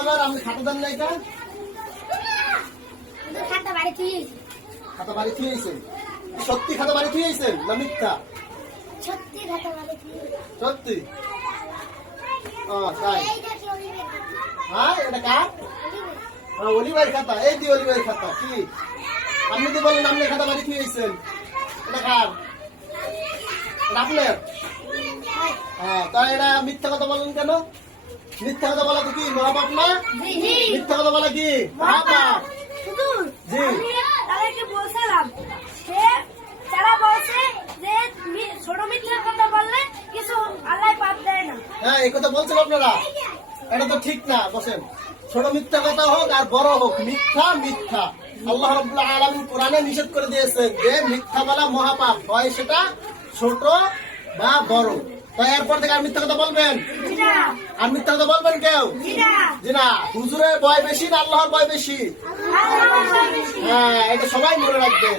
আবার আপনি খাতা দেন না এটা? খাতা বাড়ি থুই খাতা বাড়ি থুয়েছেন? সত্যি খাতা বাড়ি থুয়েছেন না মিথ্যা? সত্যি খাতা বাড়ি থুই সত্যি? তাই? হ্যাঁ, এটা কার? অলিভার খাতা। এই দি অলিভার খাতা। কি আপনি তো বললেন আপনি খাতা বাড়ি থুয়েছেন, এটা কার? এটা আপনার? হ্যাঁ, তাই এটা মিথ্যা কথা বলেন কেন? মিথ্যা কথা বলা তো কি মহাপাপ না? মিথ্যা কথা বলা কি মহাপাপ? জি। তাদেরকে বলছিলাম সে যারা বলছে যে ছোট মিথ্যা কথা বললে কিছু আল্লাহ পাপ দেয় না। হ্যাঁ, এই কথা বলছেন আপনারা, এটা তো ঠিক না। বসেন, ছোট মিথ্যা কথা হোক আর বড় হোক, মিথ্যা মিথ্যা। আল্লাহ রাব্বুল আলামিন কোরআনে নিষেধ করে দিয়েছেন যে মিথ্যা বলা মহাপাপ, হয় সেটা ছোট বা বড়। তো এরপর থেকে আর মিথ্যা কথা বলবেন? আর মিথ্যা কথা বলবেন কেউ? জি না। হুজুরের ভয় বেশি না আল্লাহর ভয় বেশি? হ্যাঁ, এটা সবাই মনে রাখবেন।